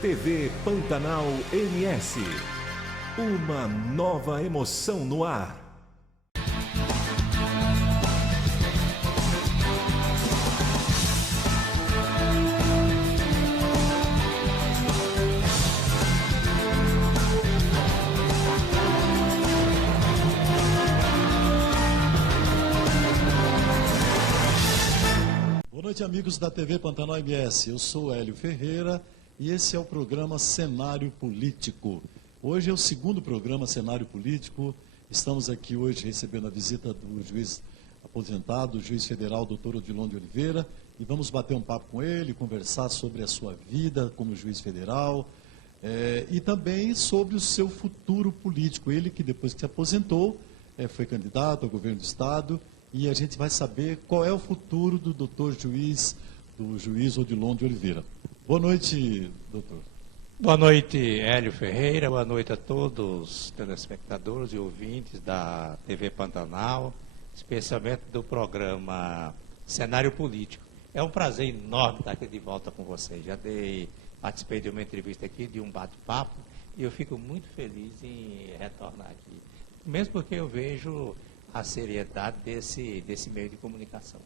TV Pantanal MS. Uma nova emoção no ar. Boa noite, amigos da TV Pantanal MS. Eu sou Hélio Ferreira e esse é o programa Cenário Político. Hoje é o segundo programa Cenário Político. Estamos aqui hoje recebendo a visita do juiz aposentado, o juiz federal, Dr. Odilon de Oliveira, e vamos bater um papo com ele, conversar sobre a sua vida como juiz federal e também sobre o seu futuro político. Ele que depois que se aposentou, foi candidato ao governo do Estado. E a gente vai saber qual é o futuro do juiz Odilon de Oliveira. Boa noite, doutor. Boa noite, Hélio Ferreira. Boa noite a todos os telespectadores e ouvintes da TV Pantanal, especialmente do programa Cenário Político. É um prazer enorme estar aqui de volta com vocês. Participei de uma entrevista aqui, de um bate-papo, e eu fico muito feliz em retornar aqui. Mesmo porque eu vejo a seriedade desse meio de comunicação.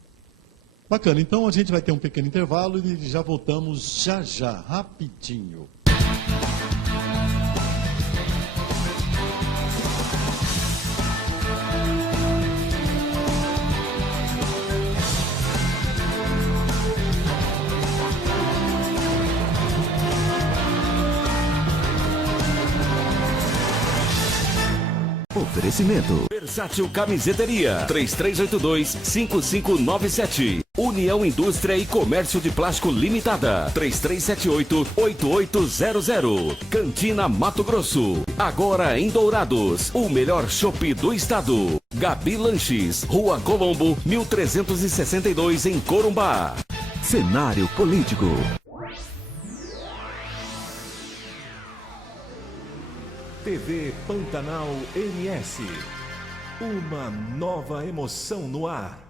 Bacana, então a gente vai ter um pequeno intervalo e já voltamos já, rapidinho. Oferecimento. Versátil Camiseteria. 3382-5597. União Indústria e Comércio de Plástico Limitada. 3378-8800. Cantina Mato Grosso. Agora em Dourados. O melhor chopp do estado. Gabi Lanches. Rua Colombo, 1362 em Corumbá. Cenário Político. TV Pantanal MS. Uma nova emoção no ar.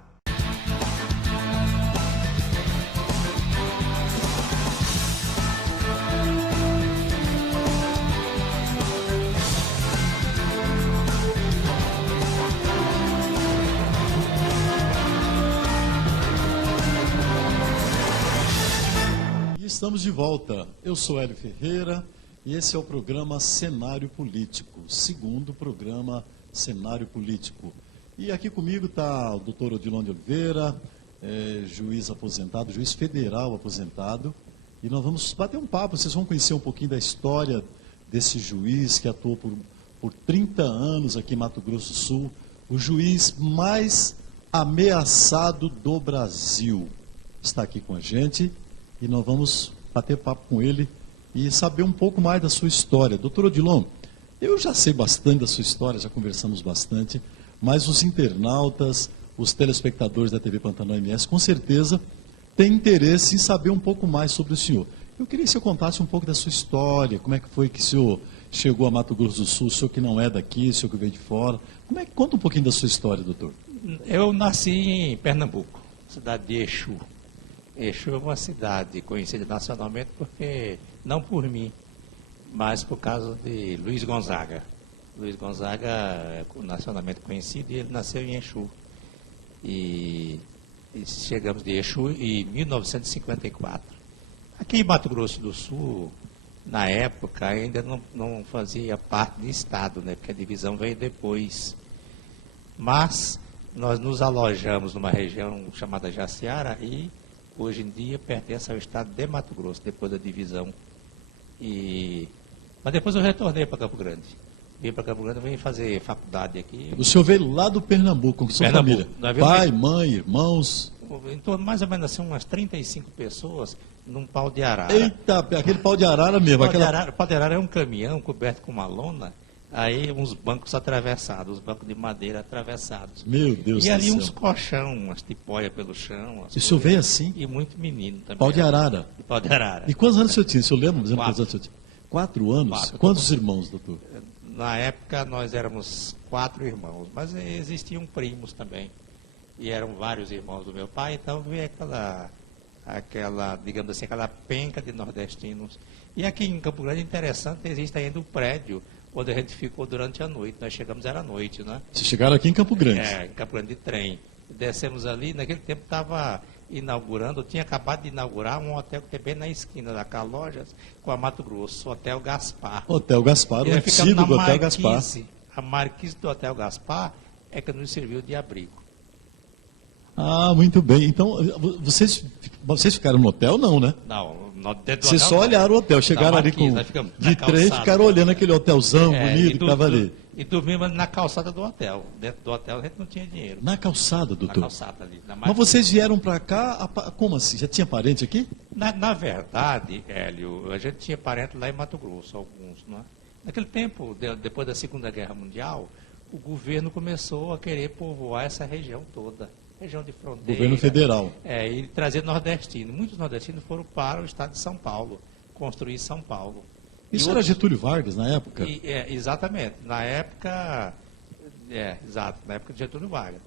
E estamos de volta. Eu sou Hélio Ferreira. E esse é o programa Cenário Político, segundo programa Cenário Político. E aqui comigo está o doutor Odilon de Oliveira, juiz aposentado, juiz federal aposentado. E nós vamos bater um papo, vocês vão conhecer um pouquinho da história desse juiz que atuou por 30 anos aqui em Mato Grosso do Sul, o juiz mais ameaçado do Brasil. Está aqui com a gente e nós vamos bater papo com ele e saber um pouco mais da sua história. Doutor Odilon, eu já sei bastante da sua história, já conversamos bastante, mas os internautas, os telespectadores da TV Pantanal MS, com certeza, têm interesse em saber um pouco mais sobre o senhor. Eu queria que o senhor contasse um pouco da sua história, como é que foi que o senhor chegou a Mato Grosso do Sul, o senhor que não é daqui, o senhor que veio de fora. Conta um pouquinho da sua história, doutor. Eu nasci em Pernambuco, cidade de Exu. Exu é uma cidade conhecida nacionalmente porque, não por mim, mas por causa de Luiz Gonzaga. Luiz Gonzaga é nacionalmente conhecido e ele nasceu em Exu. E chegamos de Exu em 1954. Aqui em Mato Grosso do Sul, na época, ainda não fazia parte de estado, né, porque a divisão veio depois. Mas nós nos alojamos numa região chamada Jaciara e hoje em dia pertence ao estado de Mato Grosso, depois da divisão. Mas depois eu retornei para Campo Grande. Vim para Campo Grande, vim fazer faculdade aqui. O senhor veio lá do Pernambuco, com sua família? Pai, mãe, irmãos? Em torno, mais ou menos assim, umas 35 pessoas num pau de arara. Eita, aquele pau de arara mesmo. Pau de arara é um caminhão coberto com uma lona, aí uns bancos atravessados, uns bancos de madeira atravessados. Meu Deus do céu. E ali uns colchão, umas tipóia pelo chão. E o senhor veio assim? E muito menino também. Pau de arara. Pau de arara. E quantos anos o senhor tinha? O senhor lembra? 4 anos? 4. Quantos irmãos, doutor? Na época nós éramos 4 irmãos, mas existiam primos também. E eram vários irmãos do meu pai, então veio aquela, digamos assim, aquela penca de nordestinos. E aqui em Campo Grande, interessante, existe ainda o prédio onde a gente ficou durante a noite. Nós chegamos, era noite, né? Vocês chegaram aqui em Campo Grande? É, em Campo Grande de trem. Descemos ali, naquele tempo estava inaugurando, tinha acabado de inaugurar um hotel que tem bem na esquina da Lojas com a Mato Grosso, o Hotel Gaspar. Hotel Gaspar, o E nós ficamos antigo na Hotel Gaspar. A marquise do Hotel Gaspar é que nos serviu de abrigo. Ah, muito bem. Então, vocês ficaram no hotel, não, né? Não, dentro do Vocês hotel, só não. olharam o hotel, chegaram Na ali marquise, com nós ficamos de na trem e calçada. ficaram olhando aquele hotelzão É, bonito que estava ali. E dormimos na calçada do hotel. Dentro do hotel a gente não tinha dinheiro. Na calçada, Na doutor. calçada ali. Na Mas marquise. vocês vieram para cá, como assim? Já tinha parente aqui? Na verdade, Hélio, a gente tinha parentes lá em Mato Grosso, alguns, não é? Naquele tempo, depois da Segunda Guerra Mundial, o governo começou a querer povoar essa região toda, região de fronteira. Governo federal. E trazer nordestinos. Muitos nordestinos foram para o estado de São Paulo, construir São Paulo. Isso E era outros- Getúlio Vargas na época? Exatamente. Na época, exato, na época de Getúlio Vargas.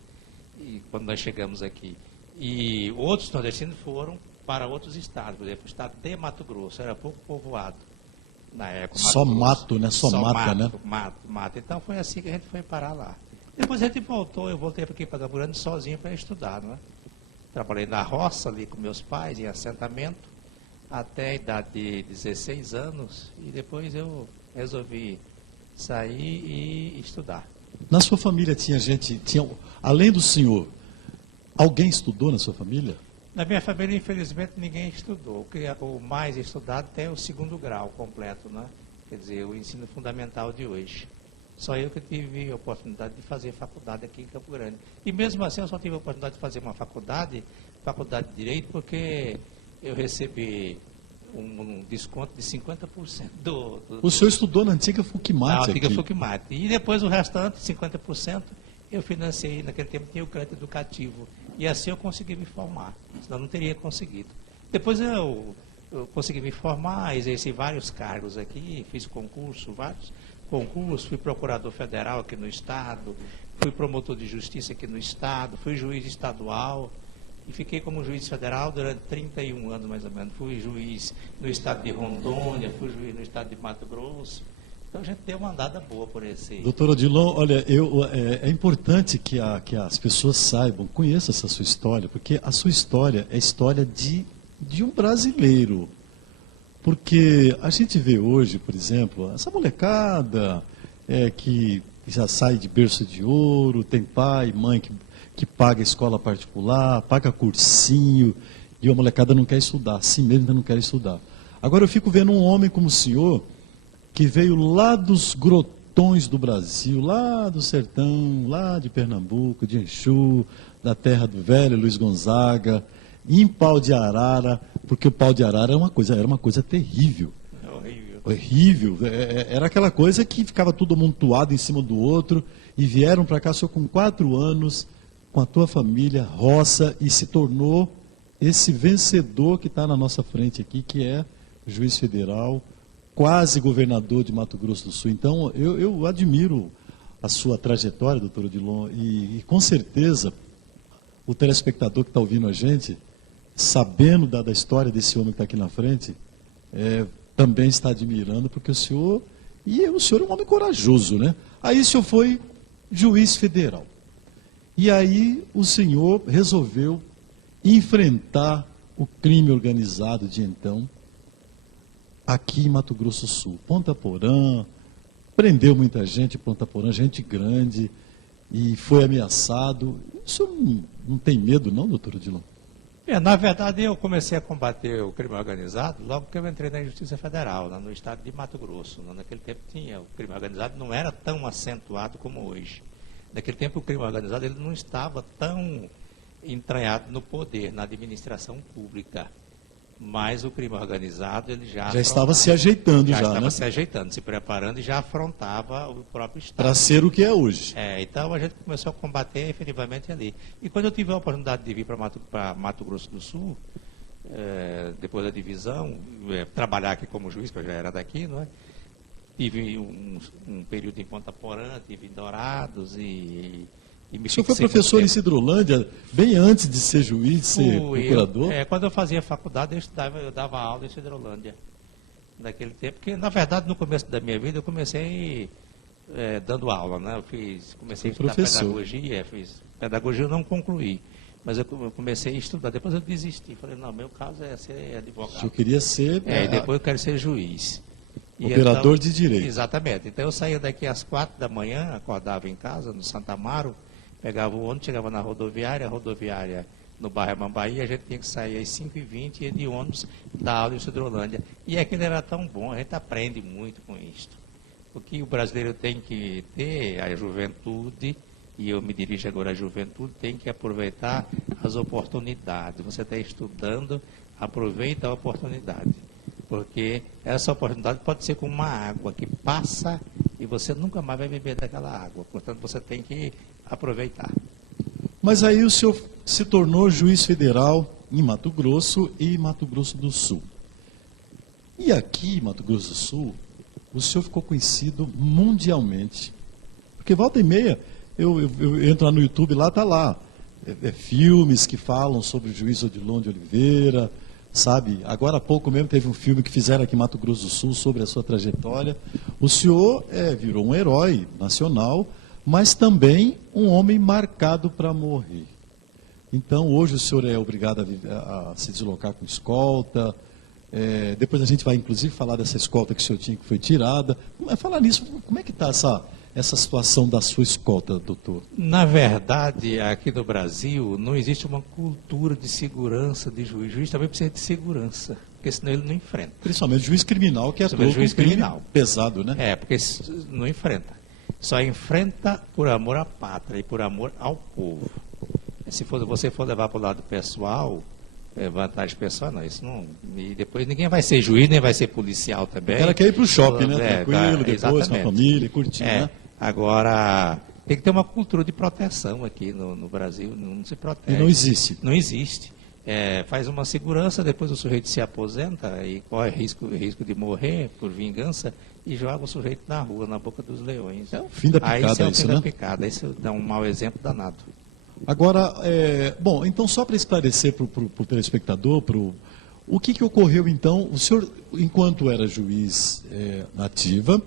E quando nós chegamos aqui. E outros nordestinos foram para outros estados, por exemplo, o estado de Mato Grosso, era pouco povoado na época. Só Grosso. mato, né? Só mata, né? Mato. Então foi assim que a gente foi parar lá. Depois a gente voltou, eu voltei aqui para Campo Grande sozinho para estudar, não é? Trabalhei na roça ali com meus pais, em assentamento, até a idade de 16 anos, e depois eu resolvi sair e estudar. Na sua família tinha gente, além do senhor, alguém estudou na sua família? Na minha família, infelizmente, ninguém estudou. O mais estudado tem o segundo grau completo, né? Quer dizer, o ensino fundamental de hoje. Só eu que tive a oportunidade de fazer faculdade aqui em Campo Grande. E mesmo assim, eu só tive a oportunidade de fazer uma faculdade de Direito, porque eu recebi um desconto de 50% O senhor estudou na antiga Fucmate na antiga aqui. Fucmate. E depois o restante, 50%, eu financei. Naquele tempo tinha o crédito educativo. E assim eu consegui me formar. Senão não teria conseguido. Depois eu consegui me formar, exerci vários cargos aqui, fiz vários concursos, fui procurador federal aqui no Estado, fui promotor de justiça aqui no Estado, fui juiz estadual e fiquei como juiz federal durante 31 anos mais ou menos. Fui juiz no Estado de Rondônia, fui juiz no Estado de Mato Grosso. Então a gente deu uma andada boa por esse... Doutor Odilon, olha, é importante que as pessoas saibam, conheçam essa sua história, porque a sua história é a história de um brasileiro. Porque a gente vê hoje, por exemplo, essa molecada que já sai de berço de ouro, tem pai, mãe que paga escola particular, paga cursinho, e a molecada não quer estudar, assim mesmo ainda não quer estudar. Agora eu fico vendo um homem como o senhor, que veio lá dos grotões do Brasil, lá do sertão, lá de Pernambuco, de Exu, da terra do velho Luiz Gonzaga, em Pau de Arara, porque o Pau de Arara era uma coisa terrível. Horrível. Horrível. Era aquela coisa que ficava tudo amontoado em cima do outro, e vieram para cá só com 4 anos, com a tua família, roça, e se tornou esse vencedor que está na nossa frente aqui, que é juiz federal, quase governador de Mato Grosso do Sul. Então, eu admiro a sua trajetória, doutor Odilon, e com certeza o telespectador que está ouvindo a gente, sabendo da história desse homem que está aqui na frente, também está admirando, porque o senhor é um homem corajoso, né? Aí o senhor foi juiz federal. E aí o senhor resolveu enfrentar o crime organizado de então, aqui em Mato Grosso do Sul. Ponta Porã, prendeu muita gente em Ponta Porã, gente grande, e foi ameaçado. O senhor não tem medo não, doutor Odilon? Na verdade, eu comecei a combater o crime organizado logo que eu entrei na Justiça Federal, lá no estado de Mato Grosso. Naquele tempo tinha, o crime organizado não era tão acentuado como hoje. Naquele tempo o crime organizado ele não estava tão entranhado no poder, na administração pública. Mas o crime organizado ele já estava se ajeitando já, estava né? se ajeitando, se preparando e já afrontava o próprio Estado. Para ser o que é hoje. Então a gente começou a combater efetivamente ali. E quando eu tive a oportunidade de vir para Mato Grosso do Sul, depois da divisão, trabalhar aqui como juiz, que eu já era daqui, não é? Tive um período em Ponta Porã, tive em Dourados e E me O senhor foi fixei professor em muito tempo. Cidrolândia, bem antes de ser juiz, de ser procurador? Quando eu fazia faculdade, eu dava aula em Cidrolândia. Naquele tempo, porque na verdade no começo da minha vida eu comecei dando aula, né? Comecei a estudar fiz pedagogia, eu não concluí, mas eu comecei a estudar, depois eu desisti, falei, não, meu caso é ser advogado. Eu queria ser... E depois eu quero ser juiz. Operador de direito. Exatamente. Então eu saía daqui às 4 da manhã, acordava em casa, no Santa Amaro, pegava o ônibus, chegava na rodoviária no bairro Mambaí, a gente tinha que sair às 5h20 e ia de ônibus dar aula em Cidrolândia. E aquilo era tão bom, a gente aprende muito com isto. O que o brasileiro tem que ter, a juventude, e eu me dirijo agora à juventude, tem que aproveitar as oportunidades. Você está estudando, aproveita a oportunidade. Porque essa oportunidade pode ser como uma água que passa e você nunca mais vai beber daquela água. Portanto, você tem que aproveitar. Mas aí o senhor se tornou juiz federal em Mato Grosso e Mato Grosso do Sul. E aqui, em Mato Grosso do Sul, o senhor ficou conhecido mundialmente. Porque volta e meia, eu entro lá no YouTube, lá está lá. Filmes que falam sobre o juiz Odilon de Oliveira, sabe? Agora há pouco mesmo teve um filme que fizeram aqui em Mato Grosso do Sul sobre a sua trajetória. O senhor virou um herói nacional, mas também um homem marcado para morrer. Então, hoje o senhor é obrigado a se deslocar com escolta. Depois a gente vai, inclusive, falar dessa escolta que o senhor tinha, que foi tirada. Falar nisso, como é que está essa situação da sua escolta, doutor? Na verdade, aqui no Brasil, não existe uma cultura de segurança de juiz. O juiz também precisa de segurança, porque senão ele não enfrenta. Principalmente juiz criminal, que atua com juiz criminal pesado, né? Porque não enfrenta. Só enfrenta por amor à pátria e por amor ao povo. Se você for levar para o lado pessoal, vantagem pessoal, não, isso não. E depois ninguém vai ser juiz, nem vai ser policial também. O cara quer ir para o shopping, né? Tranquilo, depois com a família, curtindo, né? Agora, tem que ter uma cultura de proteção aqui no Brasil, não se protege. E não existe. Não existe. Faz uma segurança, depois o sujeito se aposenta e corre risco de morrer por vingança e joga o sujeito na rua, na boca dos leões. É o fim da picada, isso é o fim da né? picada, isso dá um mau exemplo danado. Agora, bom, então só para esclarecer para o telespectador, o que ocorreu então, o senhor, enquanto era juiz na ativa,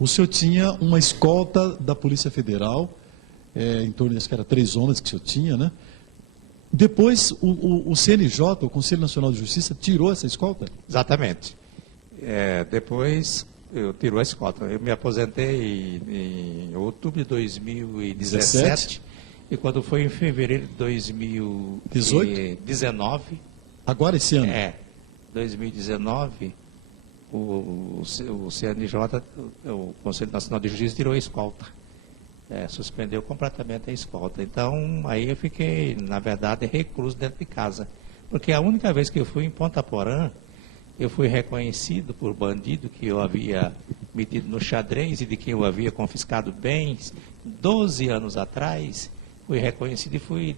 o senhor tinha uma escolta da Polícia Federal, em torno, acho que era 3 homens que o senhor tinha, né? Depois, o CNJ, o Conselho Nacional de Justiça, tirou essa escolta? Exatamente. Depois, eu tirou a escolta. Eu me aposentei em outubro de 2017. E quando foi em fevereiro de 2019... Agora, esse ano? 2019, o CNJ, o Conselho Nacional de Justiça, tirou a escolta. Suspendeu completamente a escolta. Então, aí eu fiquei, na verdade, recluso dentro de casa. Porque a única vez que eu fui em Ponta Porã, eu fui reconhecido por bandido que eu havia metido no xadrez e de quem eu havia confiscado bens 12 anos atrás. Fui reconhecido e fui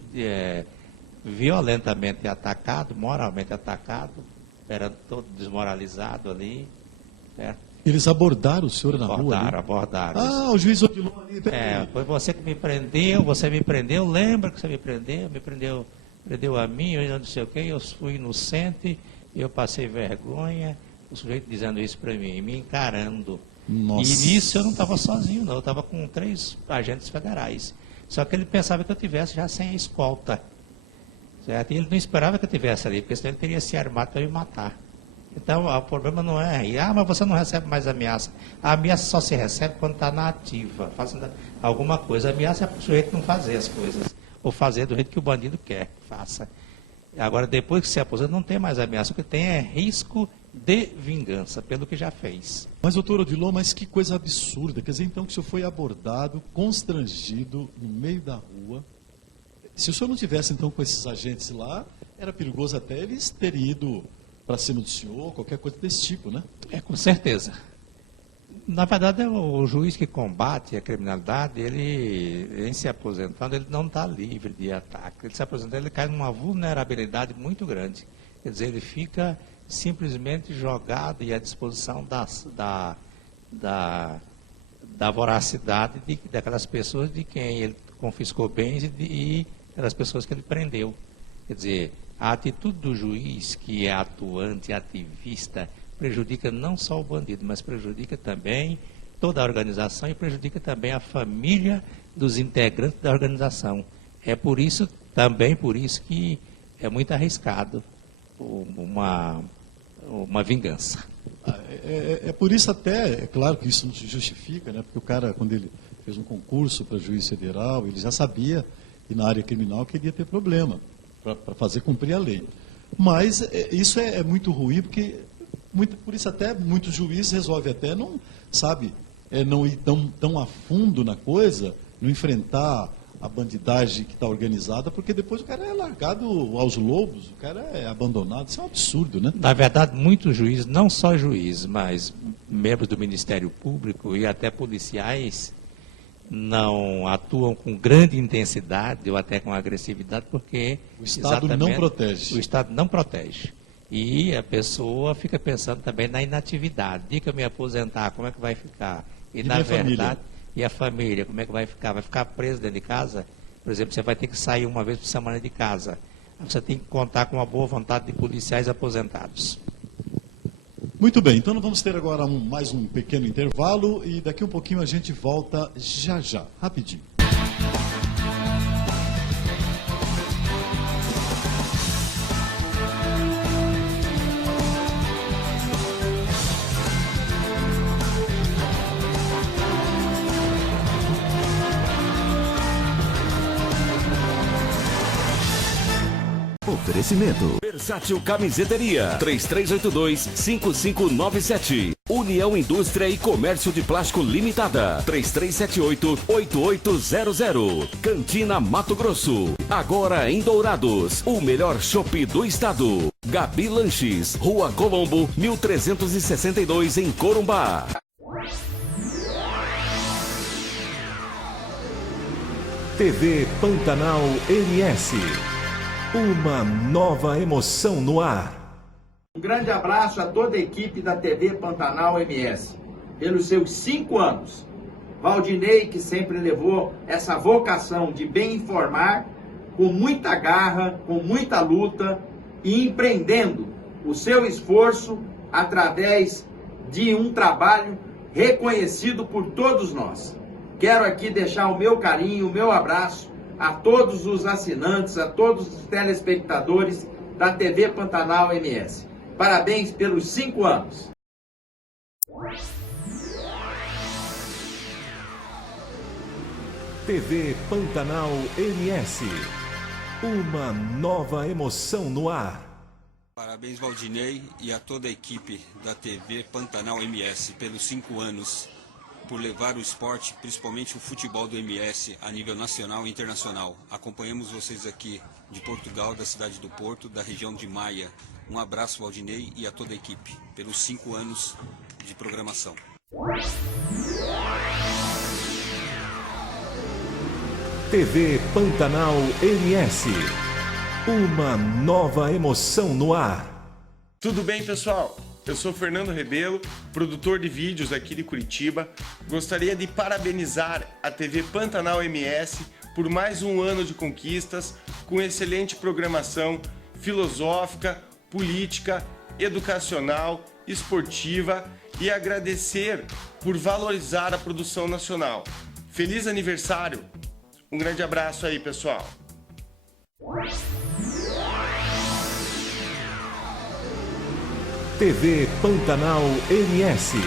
violentamente atacado, moralmente atacado, era todo desmoralizado ali. Eles abordaram o senhor na rua? Abordaram. Ah, o juiz Odilon ali. Foi você que me prendeu, lembra que você me prendeu a mim, eu não sei o quê, eu fui inocente, eu passei vergonha, o sujeito dizendo isso para mim, me encarando. Nossa. E nisso eu não estava sozinho, não, eu estava com 3 agentes federais. Só que ele pensava que eu tivesse já sem a escolta. Certo? E ele não esperava que eu tivesse ali, porque senão ele teria se armado para me matar. Então, o problema não é aí. Mas você não recebe mais ameaça. A ameaça só se recebe quando está na ativa, fazendo alguma coisa. A ameaça é para o sujeito não fazer as coisas. Ou fazer do jeito que o bandido quer, faça. Agora, depois que se aposenta, não tem mais ameaça. O que tem é risco de vingança, pelo que já fez. Mas, doutor Odilon, mas que coisa absurda. Quer dizer, então, que o senhor foi abordado, constrangido, no meio da rua. Se o senhor não tivesse, então, com esses agentes lá, era perigoso até eles terem ido para cima do senhor, qualquer coisa desse tipo, né? Com certeza. Na verdade, o juiz que combate a criminalidade, ele, em se aposentando, ele não está livre de ataque. Ele se aposentando, ele cai numa vulnerabilidade muito grande. Quer dizer, ele fica simplesmente jogado e à disposição da voracidade daquelas pessoas de quem ele confiscou bens e das pessoas que ele prendeu. Quer dizer, a atitude do juiz, que é atuante, ativista, prejudica não só o bandido, mas prejudica também toda a organização e prejudica também a família dos integrantes da organização. É por isso, também por isso, que é muito arriscado uma vingança. É por isso até, é claro que isso não se justifica, né? Porque o cara, quando ele fez um concurso para juiz federal, ele já sabia que na área criminal queria ter problema para fazer cumprir a lei. Mas isso é muito ruim, porque por isso até muitos juízes resolvem até não, sabe, não ir tão a fundo na coisa, não enfrentar a bandidagem que está organizada, porque depois o cara é largado aos lobos, o cara é abandonado. Isso é um absurdo, né? Na verdade, muitos juízes, não só juízes, mas membros do Ministério Público e até policiais, não atuam com grande intensidade ou até com agressividade, porque o Estado não protege. O Estado não protege. E a pessoa fica pensando também na inatividade. De que eu me aposentar, como é que vai ficar? E na verdade, família? E a família, como é que vai ficar? Vai ficar preso dentro de casa? Por exemplo, você vai ter que sair uma vez por semana de casa. Você tem que contar com a boa vontade de policiais aposentados. Muito bem, então nós vamos ter agora mais um pequeno intervalo e daqui um pouquinho a gente volta já, rapidinho. Oferecimento. Versátil Camiseteria. 3382-5597. União Indústria e Comércio de Plástico Limitada. 3378-8800. Cantina Mato Grosso. Agora em Dourados. O melhor chopp do estado. Gabi Lanches. Rua Colombo, 1362 em Corumbá. TV Pantanal MS. Uma nova emoção no ar. Um grande abraço a toda a equipe da TV Pantanal MS, pelos seus 5 anos. Valdinei, que sempre levou essa vocação de bem informar, com muita garra, com muita luta e empreendendo o seu esforço através de um trabalho reconhecido por todos nós. Quero aqui deixar o meu carinho, o meu abraço a todos os assinantes, a todos os telespectadores da TV Pantanal MS. Parabéns pelos 5 anos. TV Pantanal MS. Uma nova emoção no ar. Parabéns, Valdinei, e a toda a equipe da TV Pantanal MS pelos 5 anos, por levar o esporte, principalmente o futebol do MS, a nível nacional e internacional. Acompanhamos vocês aqui de Portugal, da cidade do Porto, da região de Maia. Um abraço, Valdinei, e a toda a equipe, pelos 5 anos de programação. TV Pantanal MS. Uma nova emoção no ar. Tudo bem, pessoal? Eu sou Fernando Rebelo, produtor de vídeos aqui de Curitiba. Gostaria de parabenizar a TV Pantanal MS por mais um ano de conquistas, com excelente programação filosófica, política, educacional, esportiva, e agradecer por valorizar a produção nacional. Feliz aniversário! Um grande abraço aí, pessoal! TV Pantanal MS.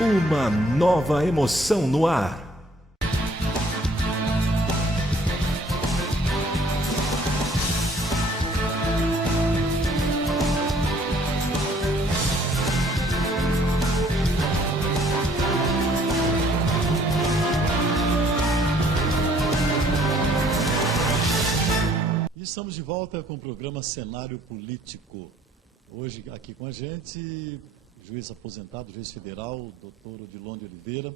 Uma nova emoção no ar. E estamos de volta com o programa Cenário Político. Hoje aqui com a gente, juiz aposentado, juiz federal, doutor Odilon de Oliveira,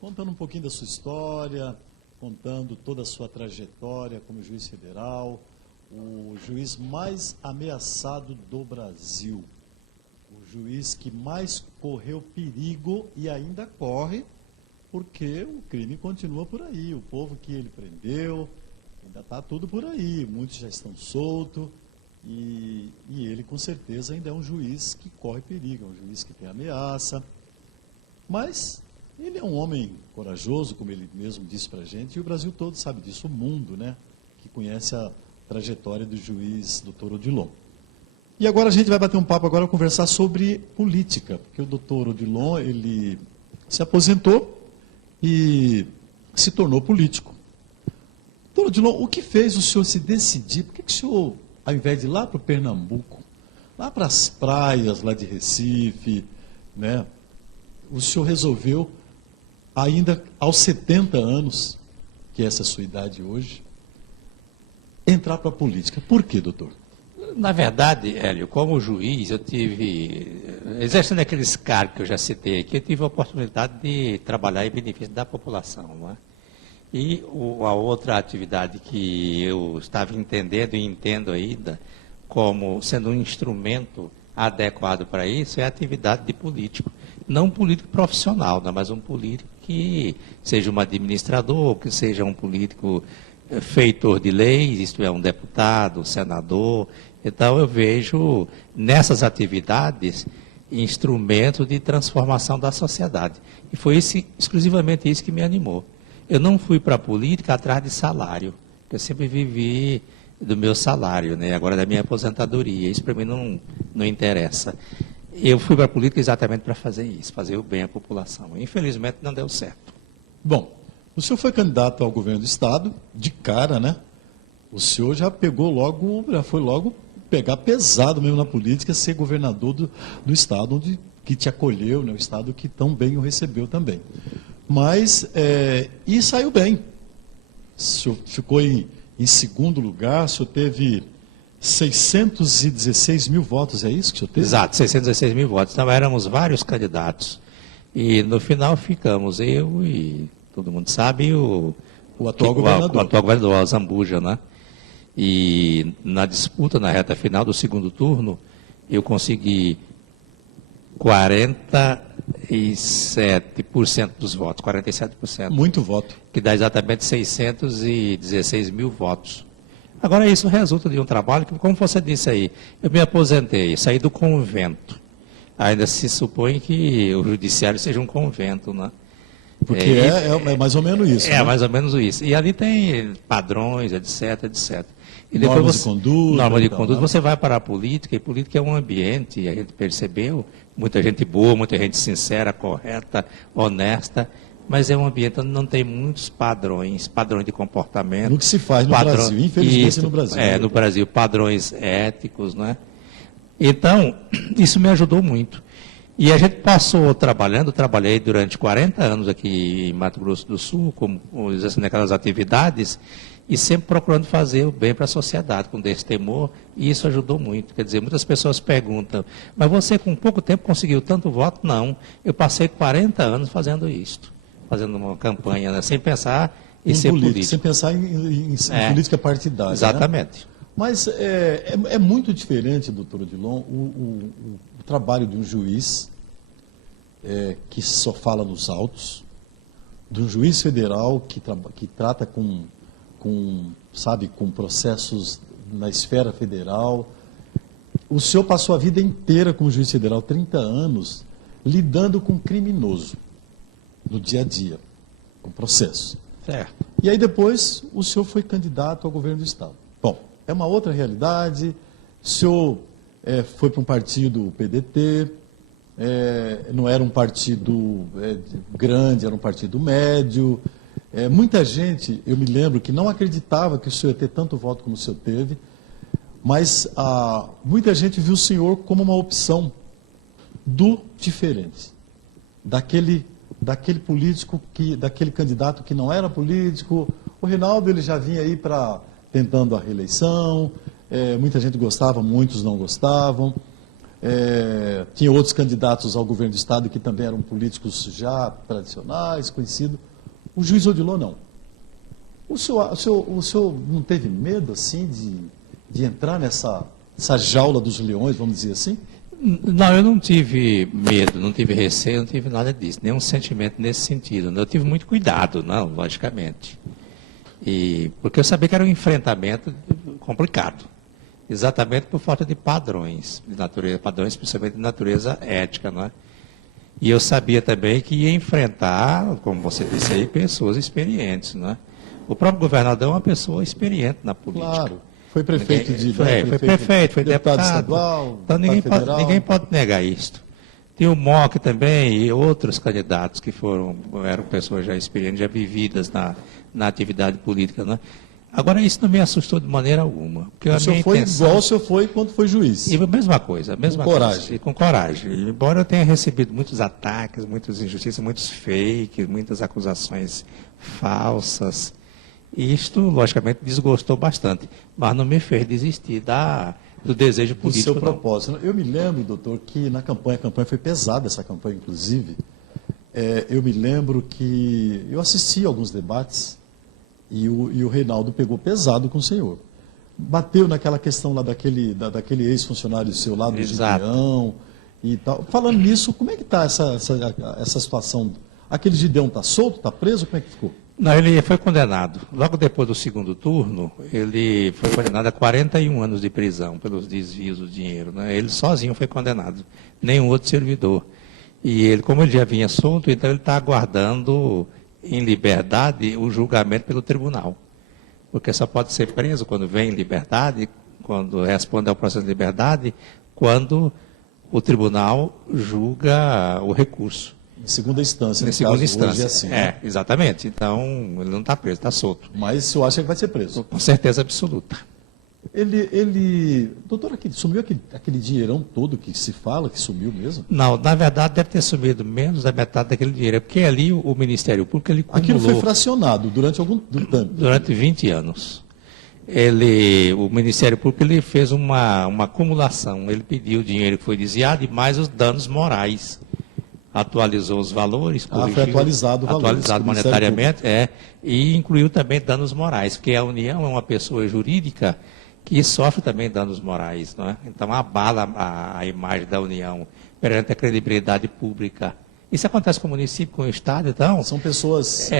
contando um pouquinho da sua história, contando toda a sua trajetória como juiz federal, o juiz mais ameaçado do Brasil, o juiz que mais correu perigo e ainda corre porque o crime continua por aí. O povo que ele prendeu, ainda está tudo por aí. Muitos já estão soltos. E ele, com certeza, ainda é um juiz que corre perigo, é um juiz que tem ameaça. Mas ele é um homem corajoso, como ele mesmo disse para a gente, e o Brasil todo sabe disso, o mundo, né, que conhece a trajetória do juiz Dr. Odilon. E agora a gente vai bater um papo, agora conversar sobre política, porque o Dr. Odilon, ele se aposentou e se tornou político. Dr. Odilon, o que fez o senhor se decidir? Por que o senhor, ao invés de ir lá para o Pernambuco, lá para as praias lá de Recife, né, o senhor resolveu, ainda aos 70 anos, que é essa sua idade hoje, entrar para a política? Por quê, doutor? Na verdade, Hélio, como juiz, eu tive, exercendo aqueles cargos que eu já citei aqui, eu tive a oportunidade de trabalhar em benefício da população, não é? E a outra atividade que eu estava entendendo e entendo ainda como sendo um instrumento adequado para isso é a atividade de político. Não um político profissional, né, mas um político que seja um administrador, que seja um político feitor de leis, isto é, um deputado, um senador. Então eu vejo nessas atividades instrumentos de transformação da sociedade. E foi exclusivamente isso que me animou. Eu não fui para a política atrás de salário. Eu sempre vivi do meu salário, né? Agora da minha aposentadoria. Isso para mim não interessa. Eu fui para a política exatamente para fazer isso, fazer o bem à população. Infelizmente não deu certo. Bom, o senhor foi candidato ao governo do Estado, de cara, né? O senhor já foi logo pegar pesado mesmo na política, ser governador do Estado que te acolheu, né? O Estado que tão bem o recebeu também. Mas, e saiu bem. O senhor ficou em segundo lugar, o senhor teve 616 mil votos, é isso que o senhor teve? Exato, 616 mil votos. Então, éramos vários candidatos. E, no final, ficamos eu e, todo mundo sabe, o atual governador. O atual governador, o Zambuja, né? E, na disputa, na reta final do segundo turno, eu consegui 47% dos votos, 47%. Muito voto. Que dá exatamente 616 mil votos. Agora, isso resulta de um trabalho que, como você disse aí, eu me aposentei, saí do convento. Ainda se supõe que o judiciário seja um convento, né? Porque é mais ou menos isso. É, né? mais ou menos isso. E ali tem padrões, etc, etc. E normas de conduta. Normas de conduta. Você vai para a política, e política é um ambiente, a gente percebeu, muita gente boa, muita gente sincera, correta, honesta, mas é um ambiente onde não tem muitos padrões de comportamento. No que se faz no Brasil, infelizmente no Brasil. No Brasil, padrões éticos, né? Então, isso me ajudou muito. E a gente passou trabalhei durante 40 anos aqui em Mato Grosso do Sul, exercendo aquelas atividades, e sempre procurando fazer o bem para a sociedade, com destemor, e isso ajudou muito. Quer dizer, muitas pessoas perguntam, mas você com pouco tempo conseguiu tanto voto? Não, eu passei 40 anos fazendo isto, fazendo uma campanha, né, sem pensar em ser político. Sem pensar em política partidária. Exatamente. Né? Mas é muito diferente, doutor Odilon, o trabalho de um juiz que só fala nos autos, de um juiz federal que trata com processos na esfera federal. O senhor passou a vida inteira como juiz federal, 30 anos, lidando com criminoso, no dia a dia, com processo. Certo. E aí depois o senhor foi candidato ao governo do Estado. Bom, é uma outra realidade. O senhor foi para um partido, o PDT, não era um partido grande, era um partido médio. Muita gente, eu me lembro, que não acreditava que o senhor ia ter tanto voto como o senhor teve, mas muita gente viu o senhor como uma opção do diferente, daquele político, daquele candidato que não era político. O Reinaldo, ele já vinha aí tentando a reeleição, muita gente gostava, muitos não gostavam. Tinha outros candidatos ao governo do Estado que também eram políticos já tradicionais, conhecidos. O juiz Odilon, não. O senhor não teve medo, assim, de entrar nessa jaula dos leões, vamos dizer assim? Não, eu não tive medo, não tive receio, não tive nada disso, nenhum sentimento nesse sentido. Eu tive muito cuidado, não, logicamente. Porque eu sabia que era um enfrentamento complicado, exatamente por falta de padrões de natureza, padrões especialmente de natureza ética, não é? E eu sabia também que ia enfrentar, como você disse aí, pessoas experientes, não é? O próprio governador é uma pessoa experiente na política. Claro. Foi prefeito foi prefeito, foi deputado estadual, então ninguém pode negar isto. Tem o MOC também e outros candidatos que eram pessoas já experientes, já vividas na atividade política. Né? Agora, isso não me assustou de maneira alguma. Porque o senhor foi igual o senhor foi quando foi juiz. E a mesma coisa, com coragem. E com coragem. E, embora eu tenha recebido muitos ataques, muitas injustiças, muitos fakes, muitas acusações falsas, e isto, logicamente, desgostou bastante, mas não me fez desistir do desejo político. Do seu propósito. Eu me lembro, doutor, que a campanha foi pesada, essa campanha, inclusive. Eu me lembro que eu assisti a alguns debates e o Reinaldo pegou pesado com o senhor. Bateu naquela questão lá daquele ex-funcionário seu lá do Gideão e tal. Falando nisso, como é que está essa situação? Aquele Gideão está solto, está preso? Como é que ficou? Não, ele foi condenado. Logo depois do segundo turno, ele foi condenado a 41 anos de prisão pelos desvios do dinheiro. Né? Ele sozinho foi condenado, nenhum outro servidor. E ele, como ele já vinha solto, então ele está aguardando em liberdade o julgamento pelo tribunal. Porque só pode ser preso quando vem em liberdade, quando responde ao processo de liberdade, quando o tribunal julga o recurso. Em segunda instância, em segunda instância. Hoje é assim, né? Exatamente. Então, ele não está preso, está solto. Mas o senhor acha que vai ser preso? Com certeza absoluta. Doutor, sumiu aquele dinheirão todo que se fala, que sumiu mesmo? Não, na verdade deve ter sumido menos da metade daquele dinheiro, porque ali o Ministério Público, ele cumulou... Aquilo foi fracionado durante algum tempo? Durante 20 anos. O Ministério Público ele fez uma acumulação, ele pediu o dinheiro que foi desviado e mais os danos morais. Atualizou os valores, corrigiu, foi atualizado o valor, atualizado monetariamente, e incluiu também danos morais, porque a União é uma pessoa jurídica que sofre também danos morais, não é? Então abala a imagem da União perante a credibilidade pública. Isso acontece com o município, com o Estado, então... São pessoas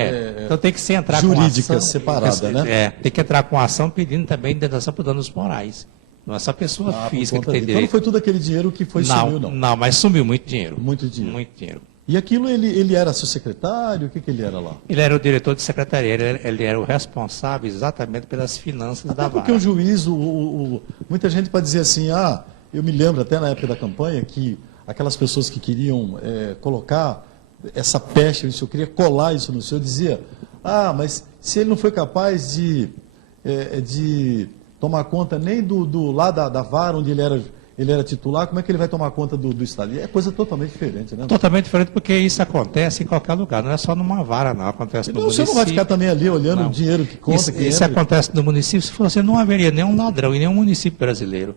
então tem que se entrar jurídicas com ação, separadas, né? Tem que entrar com ação pedindo também indenização por danos morais. Não é essa pessoa física que tem direito. Então não foi tudo aquele dinheiro que sumiu, não? Não, mas sumiu muito dinheiro. Muito dinheiro. Muito dinheiro. E aquilo, ele era seu secretário? O que ele era lá? Ele era o diretor de secretaria, ele era o responsável exatamente pelas finanças da vara. Porque o juiz, muita gente pode dizer assim, eu me lembro até na época da campanha que aquelas pessoas que queriam colocar essa peste, eu queria colar isso no senhor, dizia, mas se ele não foi capaz de tomar conta nem do lá da vara onde ele era titular, como é que ele vai tomar conta do Estado? E é coisa totalmente diferente, né? Totalmente diferente, porque isso acontece em qualquer lugar, não é só numa vara, não. Acontece no município. Você não vai ficar também ali olhando o dinheiro que conta, Isso acontece no município, se fosse, não haveria nenhum ladrão em nenhum município brasileiro.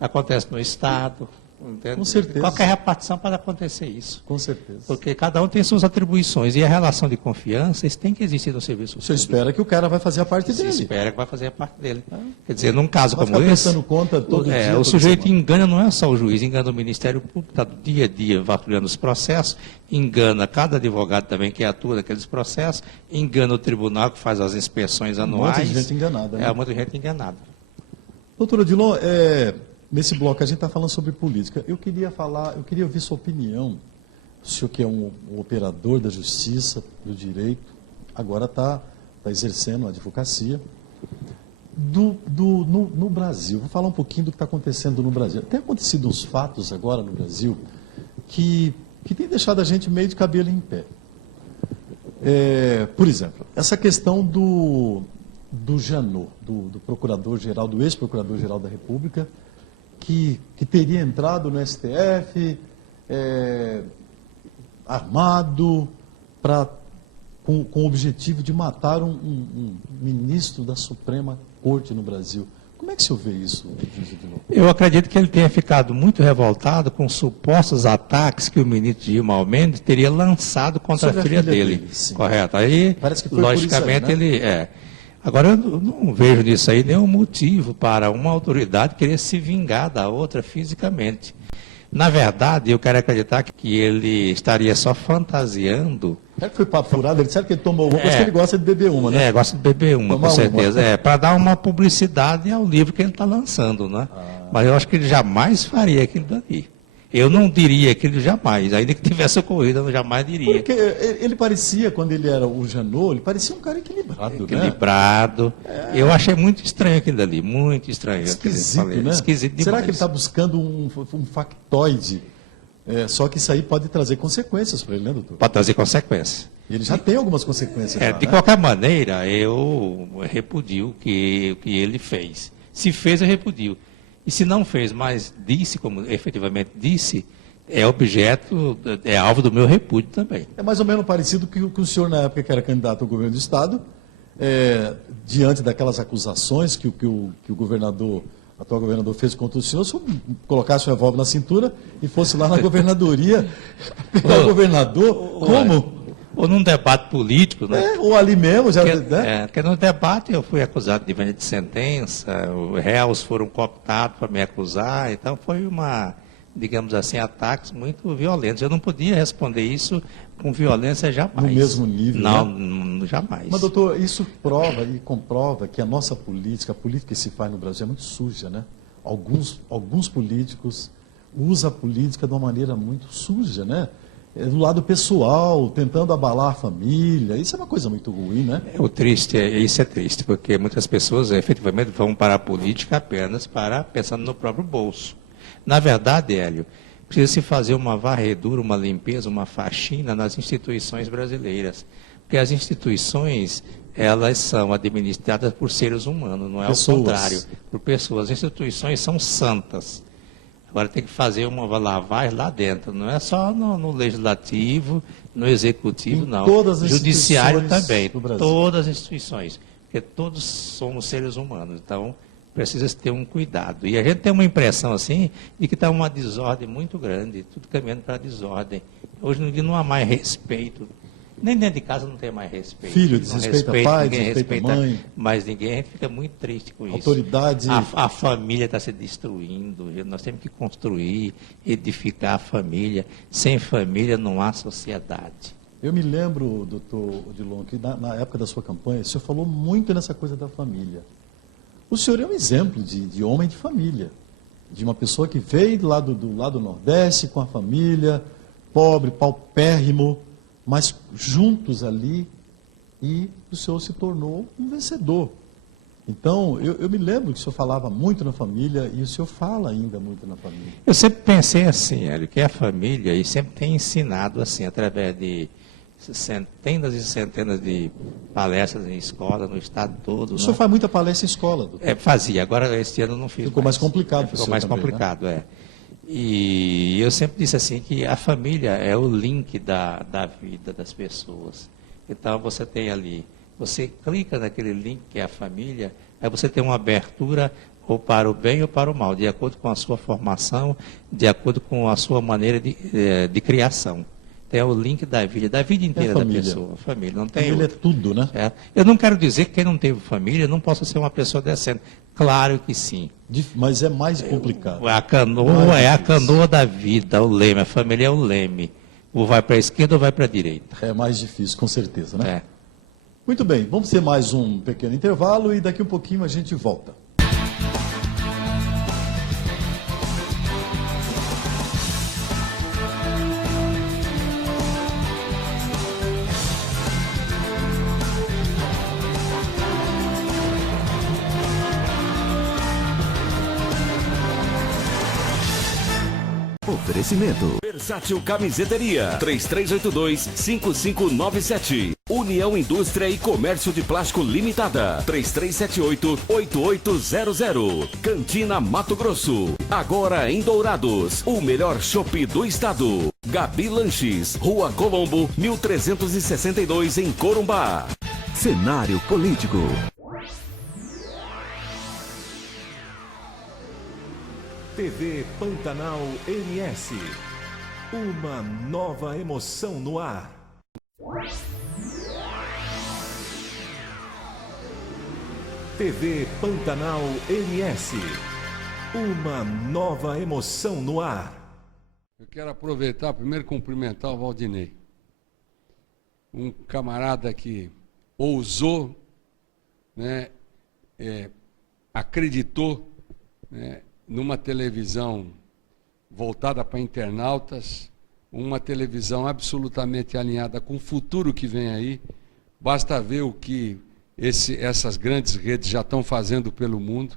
Acontece no Estado. Entende? Com certeza. Qualquer repartição pode acontecer isso. Com certeza. Porque cada um tem suas atribuições. E a relação de confiança, isso tem que existir no serviço público. Você espera que o cara vai fazer a parte dele. Você espera que vai fazer a parte dele. Quer dizer, num caso vai como ficar esse... prestando conta todo dia, o sujeito engana, não é só o juiz, engana o Ministério Público, está do dia a dia vasculhando os processos, engana cada advogado também que atua naqueles processos, engana o tribunal que faz as inspeções anuais. Muita gente enganada, né? Muita gente enganada. Doutor Odilon, nesse bloco a gente está falando sobre política. Eu queria ouvir sua opinião. O senhor que é um operador da justiça, do direito, agora está exercendo a advocacia. No Brasil, vou falar um pouquinho do que está acontecendo no Brasil. Tem acontecido uns fatos agora no Brasil que tem deixado a gente meio de cabelo em pé. Por exemplo, essa questão do Janot, do procurador-geral, do ex-procurador-geral da República, que teria entrado no STF armado com o objetivo de matar um ministro da Suprema Corte no Brasil. Como é que o senhor vê isso, juiz Odilon? Eu acredito que ele tenha ficado muito revoltado com supostos ataques que o ministro Gilmar Mendes teria lançado contra a filha dele. Correto. Aí, parece que foi logicamente, por isso aí, né? ele... Agora, eu não vejo nisso aí nenhum motivo para uma autoridade querer se vingar da outra fisicamente. Na verdade, eu quero acreditar que ele estaria só fantasiando. Será que foi papo furado? Ele sabe que ele tomou uma, mas que ele gosta de beber uma, né? Gosta de beber uma, Tomar com certeza. uma. Para dar uma publicidade ao livro que ele está lançando, né? Mas eu acho que ele jamais faria aquilo dali. Eu não diria aquilo jamais, ainda que tivesse ocorrido, eu jamais diria. Porque ele parecia, quando ele era o Janot, ele parecia um cara equilibrado, né? Equilibrado. Eu achei muito estranho aquilo dali, muito estranho. Esquisito, né? Esquisito demais. Será que ele está buscando um factoide? Só que isso aí pode trazer consequências para ele, né, doutor? Pode trazer consequências. E ele já tem algumas consequências. De qualquer maneira, eu repudio o que ele fez. Se fez, eu repudio. E se não fez, mas disse, como efetivamente disse, é objeto, é alvo do meu repúdio também. É mais ou menos parecido com o senhor, na época que era candidato ao governo do Estado, diante daquelas acusações que o atual governador fez contra o senhor colocasse o revólver na cintura e fosse lá na governadoria pegar o governador. Como? Ou num debate político, né? Ou ali mesmo. Porque no debate eu fui acusado de venda de sentença, os réus foram cooptados para me acusar, então foi digamos assim, ataques muito violentos. Eu não podia responder isso com violência jamais. No mesmo nível, Não, jamais. Mas, doutor, isso prova e comprova que a nossa política, a política que se faz no Brasil é muito suja, né? Alguns políticos usam a política de uma maneira muito suja, né? Do lado pessoal, tentando abalar a família. Isso é uma coisa muito ruim, né? Isso é triste, porque muitas pessoas efetivamente vão para a política apenas pensando no próprio bolso. Na verdade, Hélio, precisa se fazer uma varredura, uma limpeza, uma faxina nas instituições brasileiras. Porque as instituições, elas são administradas por seres humanos, não é o contrário, por pessoas. As instituições são santas. Agora tem que fazer uma lavagem lá dentro, não é só no legislativo, no executivo, não. Todas as Judiciário também, do Brasil. todas as instituições, porque todos somos seres humanos, então precisa ter um cuidado. E a gente tem uma impressão assim de que está uma desordem muito grande, tudo caminhando para a desordem. Hoje no dia não há mais respeito. Nem dentro de casa não tem mais respeito. Filho desrespeita pai, ninguém desrespeita mãe. Mas ninguém, a gente fica muito triste com isso. Autoridade. A família está se destruindo. Nós temos que construir, edificar a família. Sem família não há sociedade. Eu me lembro, doutor Odilon, que na época da sua campanha, o senhor falou muito nessa coisa da família. O senhor é um exemplo de homem de família. De uma pessoa que veio do lado Nordeste com a família, pobre, paupérrimo, mas juntos ali, e o senhor se tornou um vencedor. Então, eu me lembro que o senhor falava muito na família, e o senhor fala ainda muito na família. Eu sempre pensei assim, Hélio, que a família, e sempre tem ensinado assim, através de centenas e centenas de palestras em escola, no estado todo. O senhor faz muita palestra em escola, doutor? Fazia, agora este ano não fiz. Ficou mais complicado. Ficou mais também, complicado, né? E eu sempre disse assim que a família é o link da vida das pessoas. Então você tem ali, você clica naquele link que é a família, aí você tem uma abertura ou para o bem ou para o mal, de acordo com a sua formação, de acordo com a sua maneira de criação. Então é o link da vida inteira da pessoa. Família, não tem família é tudo, né? Eu não quero dizer que quem não teve família não possa ser uma pessoa decente. Claro que sim. Mas é mais complicado. A canoa é a canoa da vida, o leme. A família é o leme. Ou vai para a esquerda ou vai para a direita. É mais difícil, com certeza, né? Muito bem, vamos ter mais um pequeno intervalo e daqui um pouquinho a gente volta. Oferecimento. Versátil Camiseteria. 3382-5597. União Indústria e Comércio de Plástico Limitada. 3378-8800. Cantina Mato Grosso. Agora em Dourados. O melhor chopp do estado. Gabi Lanches. Rua Colombo, 1362 em Corumbá. Cenário político. TV Pantanal MS. Uma nova emoção no ar. TV Pantanal MS. Uma nova emoção no ar. quero aproveitar, primeiro cumprimentar o Valdinei, um camarada que ousou, né, acreditou, né, numa televisão voltada para internautas, uma televisão absolutamente alinhada com o futuro que vem aí. Basta ver o que essas grandes redes já estão fazendo pelo mundo,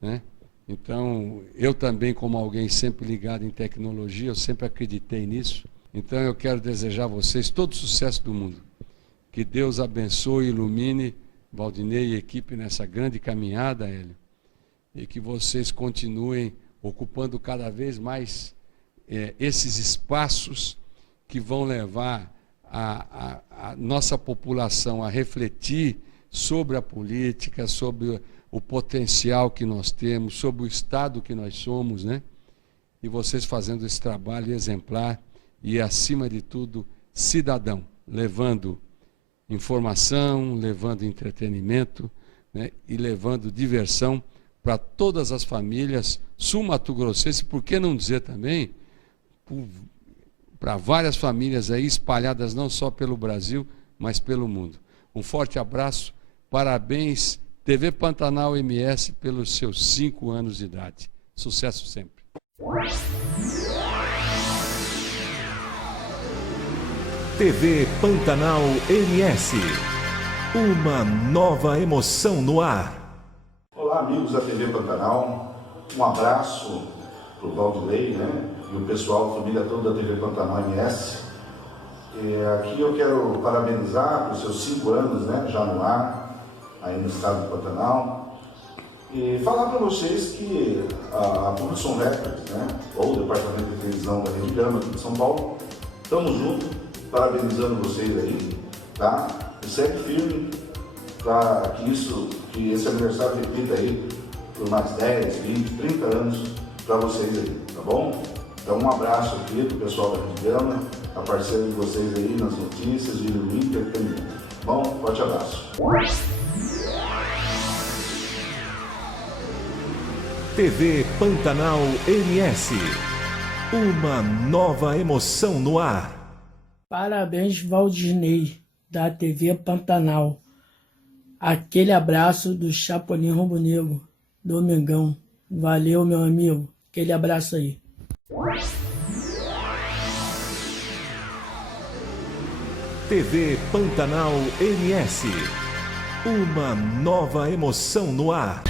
né? Então, eu também, como alguém sempre ligado em tecnologia, eu sempre acreditei nisso. Então, eu quero desejar a vocês todo o sucesso do mundo. Que Deus abençoe e ilumine Valdinei e equipe nessa grande caminhada, Hélio. E que vocês continuem ocupando cada vez mais esses espaços que vão levar a nossa população a refletir sobre a política, sobre o potencial que nós temos, sobre o Estado que nós somos, né? E vocês fazendo esse trabalho exemplar e, acima de tudo, cidadão, levando informação, levando entretenimento, né? E levando diversão para todas as famílias sul-mato-grossenses, por que não dizer também para várias famílias aí espalhadas não só pelo Brasil, mas pelo mundo. Um forte abraço, parabéns TV Pantanal MS pelos seus 5 anos de idade. Sucesso sempre. TV Pantanal MS. Uma nova emoção no ar. Olá, amigos da TV Pantanal. Um abraço para o Valdinei, né? E o pessoal, a família toda da TV Pantanal MS. Aqui eu quero parabenizar por seus 5 anos, né? Já no ar, aí no estado do Pantanal. E falar para vocês que a Produção Records, né? Ou o Departamento de Televisão da Rede Gama aqui de São Paulo, estamos juntos, parabenizando vocês aí, tá? E segue firme para que esse aniversário repita aí por mais 10, 20, 30 anos para vocês aí, tá bom? Então um abraço aqui do pessoal da Rede Gama, a parceira de vocês aí nas notícias e no entretenimento. Bom, forte abraço. TV Pantanal MS. Uma nova emoção no ar. Parabéns, Valdinei, da TV Pantanal. Aquele abraço do Chapolin Rubro-Negro, Domingão. Valeu, meu amigo. Aquele abraço aí. TV Pantanal MS. Uma nova emoção no ar.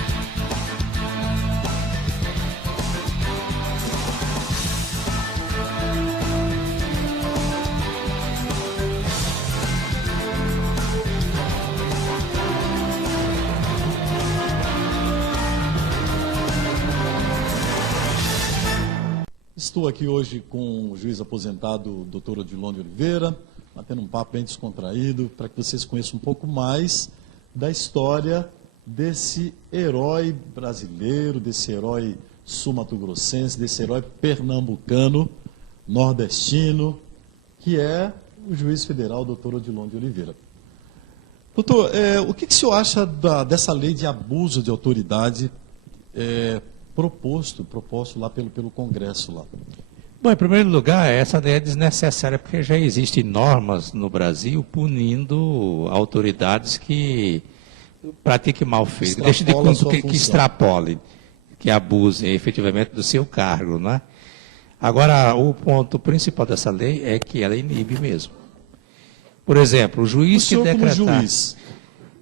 Estou aqui hoje com o juiz aposentado, Dr. Odilon de Oliveira, batendo um papo bem descontraído, para que vocês conheçam um pouco mais da história desse herói brasileiro, desse herói sul-mato-grossense, desse herói pernambucano, nordestino, que é o juiz federal, Dr. Odilon de Oliveira. Doutor, o que o senhor acha dessa lei de abuso de autoridade proposto lá pelo Congresso lá? Bom, em primeiro lugar, essa lei é desnecessária porque já existem normas no Brasil punindo autoridades que pratiquem mal feito, deixem de cumprir, que extrapolem, que abusem efetivamente do seu cargo, né? Agora, o ponto principal dessa lei é que ela inibe mesmo. Por exemplo, o juiz que decretar...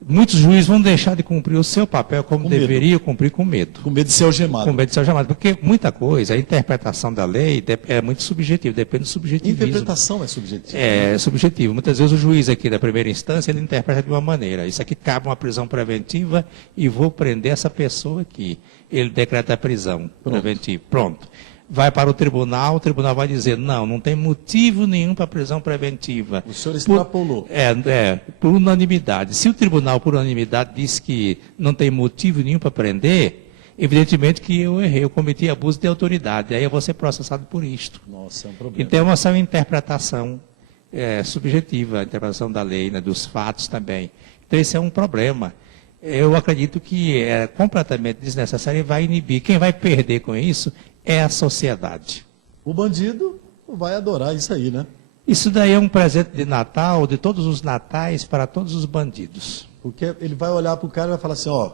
Muitos juízes vão deixar de cumprir o seu papel como deveria cumprir, com medo. Com medo de ser algemado. Com medo de ser algemado. Porque muita coisa, a interpretação da lei é muito subjetiva, depende do subjetivismo. Interpretação é subjetiva. É subjetivo. Muitas vezes o juiz aqui da primeira instância, ele interpreta de uma maneira. Isso aqui cabe uma prisão preventiva e vou prender essa pessoa aqui. Ele decreta a prisão preventiva. Pronto. Vai para o tribunal vai dizer, não tem motivo nenhum para prisão preventiva. O senhor extrapolou. Por unanimidade. Se o tribunal, por unanimidade, diz que não tem motivo nenhum para prender, evidentemente que eu errei, eu cometi abuso de autoridade, aí eu vou ser processado por isto. Nossa, é um problema. Então, é uma interpretação subjetiva, a interpretação da lei, né, dos fatos também. Então, esse é um problema. Eu acredito que é completamente desnecessário e vai inibir. Quem vai perder com isso é a sociedade. O bandido vai adorar isso aí, né? Isso daí é um presente de Natal, de todos os natais, para todos os bandidos. Porque ele vai olhar para o cara e vai falar assim, ó,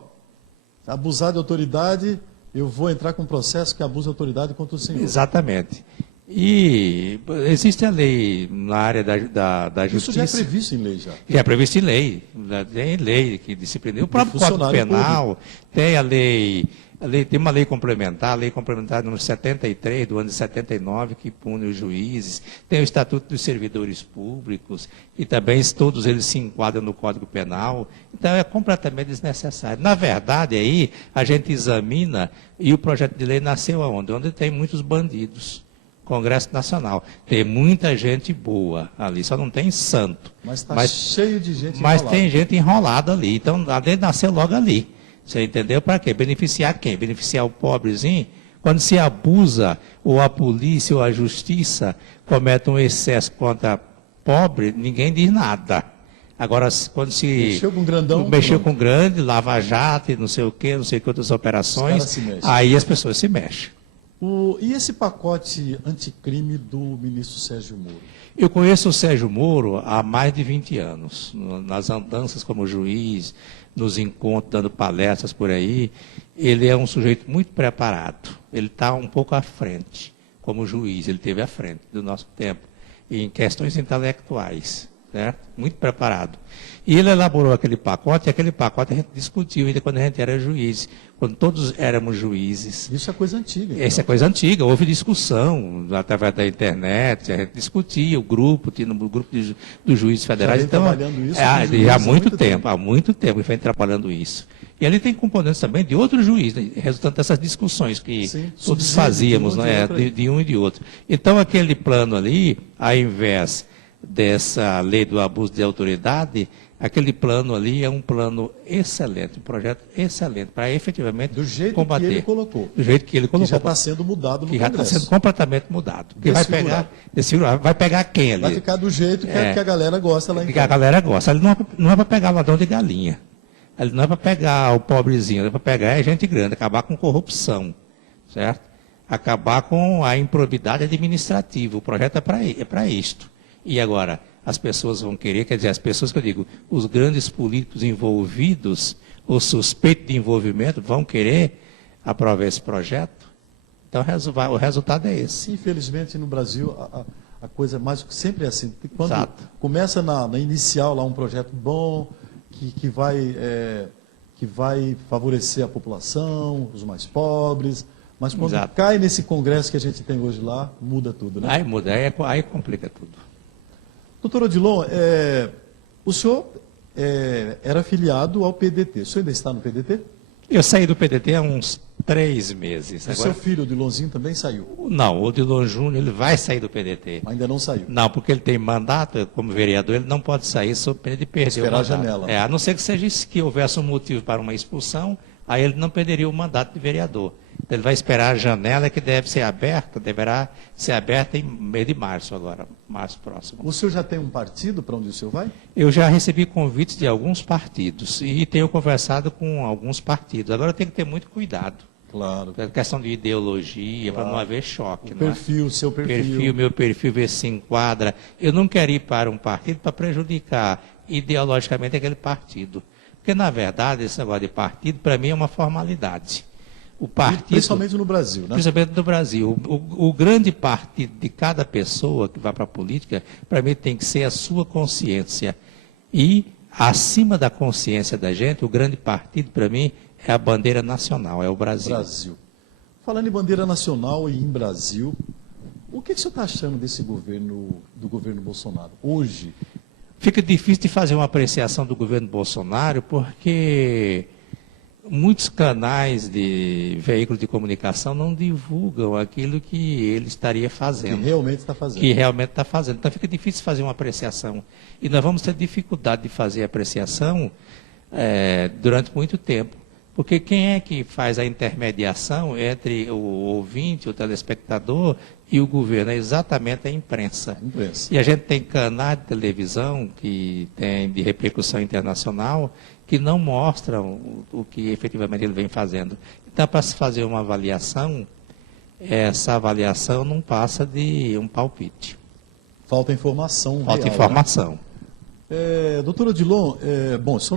abusar de autoridade, eu vou entrar com um processo que abusa de autoridade contra o senhor. Exatamente. E existe a lei na área da justiça. Isso já é previsto em lei, já. Já é previsto em lei. Tem lei que disciplina. O próprio Código Penal tem a lei, tem uma lei complementar, a lei complementar número 73, do ano de 79, que pune os juízes. Tem o Estatuto dos Servidores Públicos, e também todos eles se enquadram no Código Penal. Então é completamente desnecessário. Na verdade, aí a gente examina, e o projeto de lei nasceu aonde? Onde tem muitos bandidos. Congresso Nacional. Tem muita gente boa ali, só não tem santo. Mas está cheio de gente Mas enrolada. tem gente enrolada ali. Então, a lei nasceu logo ali. Você entendeu? Para quê? Beneficiar quem? Beneficiar o pobrezinho? Quando se abusa, ou a polícia ou a justiça comete um excesso contra pobre, ninguém diz nada. Agora, quando se... Mexeu com grandão. Mexeu com grande, lava-jato, não sei o que, outras operações, aí as pessoas se mexem. E esse pacote anticrime do ministro Sérgio Moro? Eu conheço o Sérgio Moro há mais de 20 anos, nas andanças como juiz, nos encontros, dando palestras por aí. Ele é um sujeito muito preparado, ele está um pouco à frente, como juiz, ele esteve à frente do nosso tempo, em questões intelectuais, certo? Muito preparado. E ele elaborou aquele pacote, e aquele pacote a gente discutiu ainda quando a gente era juiz, quando todos éramos juízes. Isso é coisa antiga. Então. Isso é coisa antiga, houve discussão através da internet, a gente discutia, o grupo, tinha no grupo dos juízes federais. Já vem trabalhando isso? Há muito tempo que vem trabalhando isso. E ali tem componentes também de outros juízes, resultante dessas discussões que todos fazíamos, de um e de outro. Então, aquele plano ali, ao invés dessa lei do abuso de autoridade, aquele plano ali é um plano excelente, um projeto excelente, para efetivamente do jeito combater. Que ele colocou. Do jeito que ele colocou. Que já está sendo mudado no Congresso. Que já está sendo completamente mudado. Que vai pegar quem ali? Vai ficar do jeito que a galera gosta lá em casa. Que a galera gosta. Ali não é para pegar ladrão de galinha. Ali não é para pegar o pobrezinho, é para pegar gente grande, acabar com corrupção, certo? Acabar com a improbidade administrativa. O projeto é para isto. E agora, as pessoas vão querer, quer dizer, as pessoas que eu digo, os grandes políticos envolvidos, ou suspeitos de envolvimento, vão querer aprovar esse projeto? Então, o resultado é esse. Infelizmente, no Brasil, a coisa mais sempre é assim. Quando começa na inicial lá um projeto bom, que vai favorecer a população, os mais pobres, mas quando cai nesse congresso que a gente tem hoje lá, muda tudo, né? Aí muda, aí complica tudo. Doutor Odilon, o senhor era afiliado ao PDT. O senhor ainda está no PDT? Eu saí do PDT há uns 3 meses. O seu filho, o Odilonzinho, também saiu? Não, o Odilon Júnior ele vai sair do PDT. Ainda não saiu? Não, porque ele tem mandato como vereador, ele não pode sair sob pena de perder o mandato. Esperar a janela. A não ser que houvesse um motivo para uma expulsão, aí ele não perderia o mandato de vereador. Ele vai esperar a janela que deve ser aberta, deverá ser aberta em mês de março agora, março próximo. O senhor já tem um partido para onde o senhor vai? Eu já recebi convites de alguns partidos e tenho conversado com alguns partidos. Agora tem que ter muito cuidado. Claro. É questão de ideologia, para não haver choque. Seu perfil. Meu perfil, ver se enquadra. Eu não quero ir para um partido para prejudicar ideologicamente aquele partido. Porque, na verdade, esse negócio de partido, para mim, é uma formalidade. O partido, principalmente no Brasil, né? Principalmente no Brasil. O grande partido de cada pessoa que vai para a política, para mim, tem que ser a sua consciência. E, acima da consciência da gente, o grande partido, para mim, é a bandeira nacional, é o Brasil. Falando em bandeira nacional e em Brasil, o que o senhor está achando desse governo, do governo Bolsonaro, hoje? Fica difícil de fazer uma apreciação do governo Bolsonaro, porque muitos canais de veículos de comunicação não divulgam aquilo que ele estaria fazendo. Que realmente está fazendo. Então fica difícil fazer uma apreciação. E nós vamos ter dificuldade de fazer apreciação durante muito tempo. Porque quem é que faz a intermediação entre o ouvinte, o telespectador e o governo? É exatamente a imprensa. E a gente tem canais de televisão que tem de repercussão internacional que não mostram o que efetivamente ele vem fazendo. Então, para se fazer uma avaliação, essa avaliação não passa de um palpite. Falta informação. Falta real, informação. Né? Doutor Odilon,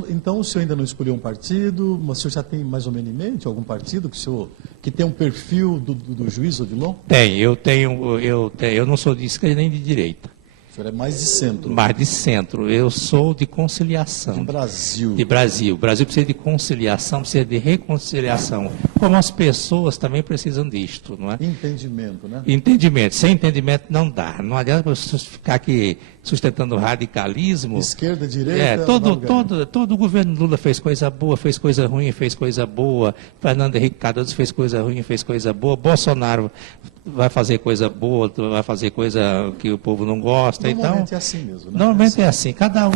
então o senhor ainda não escolheu um partido, mas o senhor já tem mais ou menos em mente algum partido que tem um perfil do juiz Odilon? Eu não sou de esquerda nem de direita. O senhor é mais de centro. Mais de centro. Eu sou de conciliação. De Brasil. De Brasil. O Brasil precisa de conciliação, precisa de reconciliação. Como as pessoas também precisam disto, não é? Entendimento, né? Entendimento. Sem entendimento não dá. Não adianta você ficar aqui sustentando radicalismo. Esquerda, direita. Todo o governo Lula fez coisa boa, fez coisa ruim, fez coisa boa. Fernando Henrique Cardoso fez coisa ruim, fez coisa boa. Bolsonaro vai fazer coisa boa, vai fazer coisa que o povo não gosta. Normalmente então, é assim mesmo, né? Normalmente é assim. Cada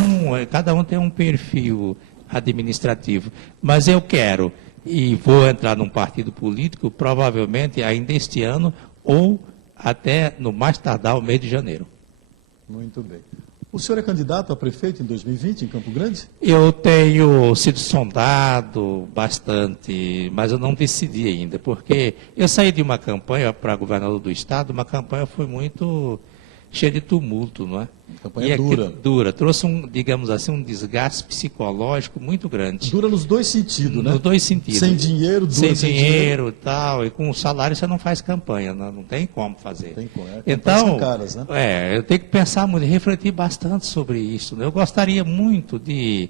um tem um perfil administrativo. Mas eu quero, e vou entrar num partido político, provavelmente ainda este ano, ou até no mais tardar o mês de janeiro. Muito bem. O senhor é candidato a prefeito em 2020 em Campo Grande? Eu tenho sido sondado bastante, mas eu não decidi ainda, porque eu saí de uma campanha para governador do estado, uma campanha foi muito cheia de tumulto, não é? Campanha dura. Dura, trouxe digamos assim, um desgaste psicológico muito grande. Dura nos dois sentidos, né? Nos dois sentidos. Sem dinheiro, dura sem dinheiro e tal, e com o salário você não faz campanha, não tem como fazer. Tem como, então, caras, né? Eu tenho que pensar muito, refletir bastante sobre isso, né? Eu gostaria muito de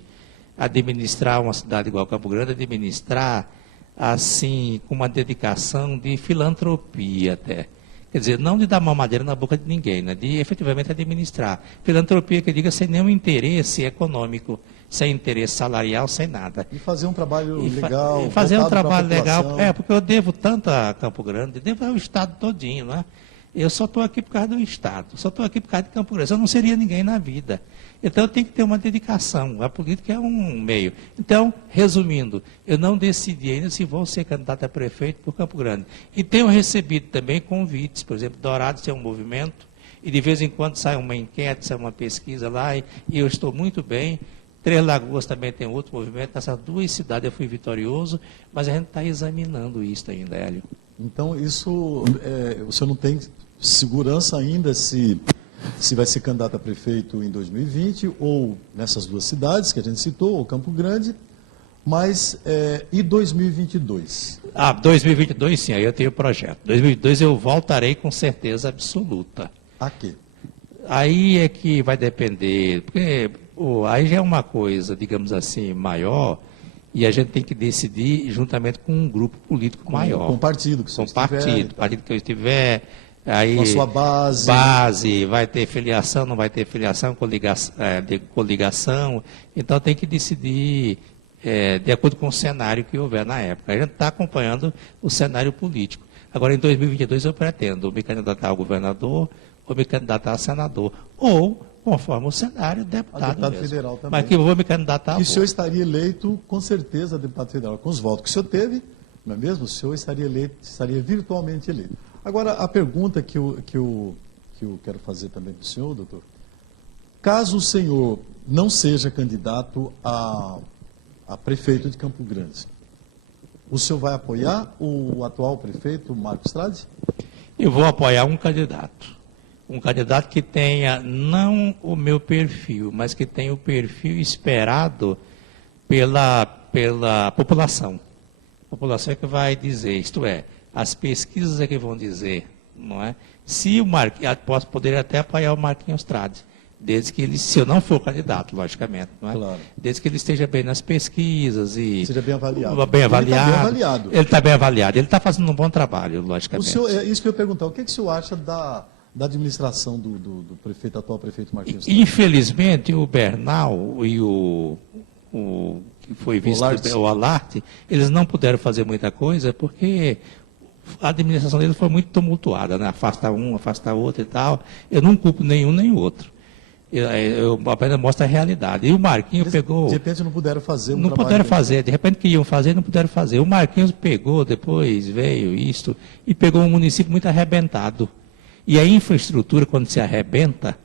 administrar uma cidade igual Campo Grande, administrar assim, com uma dedicação de filantropia até. Quer dizer, não de dar mamadeira na boca de ninguém, né? De efetivamente administrar. Filantropia que diga sem nenhum interesse econômico, sem interesse salarial, sem nada. E fazer um trabalho legal. Fazer um trabalho legal, porque eu devo tanto a Campo Grande, devo ao Estado todinho, né? Eu só estou aqui por causa do Estado, só estou aqui por causa de Campo Grande. Eu não seria ninguém na vida. Então, eu tenho que ter uma dedicação. A política é um meio. Então, resumindo, eu não decidi ainda se vou ser candidato a prefeito por Campo Grande. E tenho recebido também convites, por exemplo, Dourados é um movimento, e de vez em quando sai uma enquete, sai uma pesquisa lá, e eu estou muito bem. Três Lagoas também tem outro movimento. Nessas duas cidades eu fui vitorioso, mas a gente está examinando isso ainda, Hélio. Então, isso, o senhor não tem segurança ainda se vai ser candidato a prefeito em 2020, ou nessas duas cidades que a gente citou, ou Campo Grande, mas e 2022? 2022 sim, aí eu tenho projeto. 2022 eu voltarei com certeza absoluta. A quê? Aí é que vai depender, porque aí já é uma coisa, digamos assim, maior, e a gente tem que decidir juntamente com um grupo político maior. Com o partido que você estiver. Partido que eu estiver. Aí, com a sua base. Vai ter filiação, não vai ter filiação, coligação. Então tem que decidir de acordo com o cenário que houver na época. A gente está acompanhando o cenário político. Agora, em 2022, eu pretendo me candidatar ao governador ou me candidatar a senador. Ou, conforme o cenário, deputado federal também. Mas que eu vou me candidatar a o senhor estaria eleito, com certeza, deputado federal. Com os votos que o senhor teve, não é mesmo? O senhor estaria virtualmente eleito. Agora, a pergunta que eu quero fazer também para o senhor, doutor, caso o senhor não seja candidato a prefeito de Campo Grande, o senhor vai apoiar o atual prefeito, Marcos Trade? Eu vou apoiar um candidato que tenha não o meu perfil, mas que tenha o perfil esperado pela população. A população é que vai dizer, isto é, as pesquisas é que vão dizer, não é? Se o Marquinhos, posso poder até apoiar o Marquinhos Trade, desde que ele, se eu não for candidato, logicamente, não é? Claro. Desde que ele esteja bem nas pesquisas e seja bem avaliado. Ele está bem avaliado. Ele está fazendo um bom trabalho, logicamente. O senhor, isso que eu ia perguntar, o que o senhor acha da administração do atual prefeito Marquinhos Trade? Infelizmente, o Bernal e o que foi visto, o Alarte, eles não puderam fazer muita coisa porque a administração dele foi muito tumultuada, né? Afasta um, afasta outro e tal. Eu não culpo nenhum nem outro. Eu apenas mostro a realidade. E o Marquinhos pegou... De repente não puderam fazer Não puderam fazer. De repente queriam fazer e não puderam fazer. O Marquinhos pegou, depois veio isto, e pegou um município muito arrebentado. E a infraestrutura, quando se arrebenta,